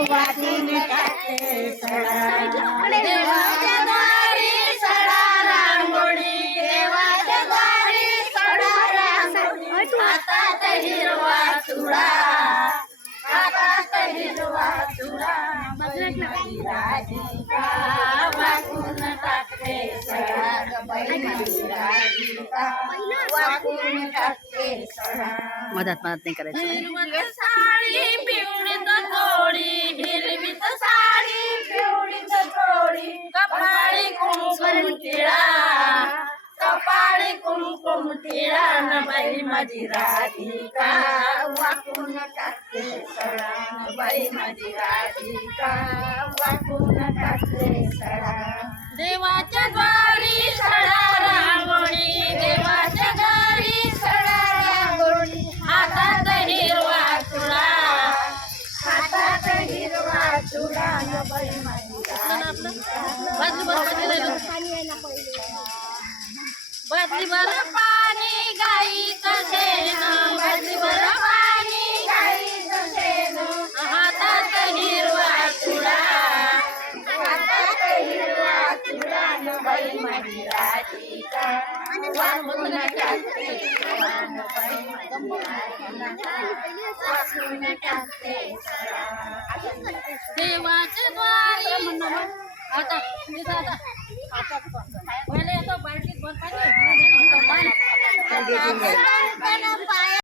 वाकून टाकते सडा देवाच्या दारी सडा रांगोळी देवाच्या दारी सडा रांगोळी हातात हिरवा चुडा हातात हिरवा चुडा बाई राधिका वाकून टाकते सडा बाई राधिका वाकून टाकते सडा मधात नाही करायचं हिरवत साडी पिवळीत थोडी हिरवीत साडी पिवळीत थोडी कपाळी कुंकुम टिळा कपाळी कुंकुम टिळा न बाई माझी राधिका वाकून टाकते सडा बाई माझी राधिका वाकून टाकते सडा देवाच्या द्वारी सडा रांगोळी देवाच्या द्वारी सडा रांगोळी हातात हिरवा चुडा हातात हिरवा चुडा न बाई माझी बादली भर पाणी गाईचं शेण बादली भर पाणी गाईचं शेण हातात हिरवा चुडा हातात हिरवा चुडा न बाई माझी राधिका वाकून टाकते न बाई वाकून टाकते देवाच्या द्वारी आता पहिले येतो बाल्टीत भर पाणी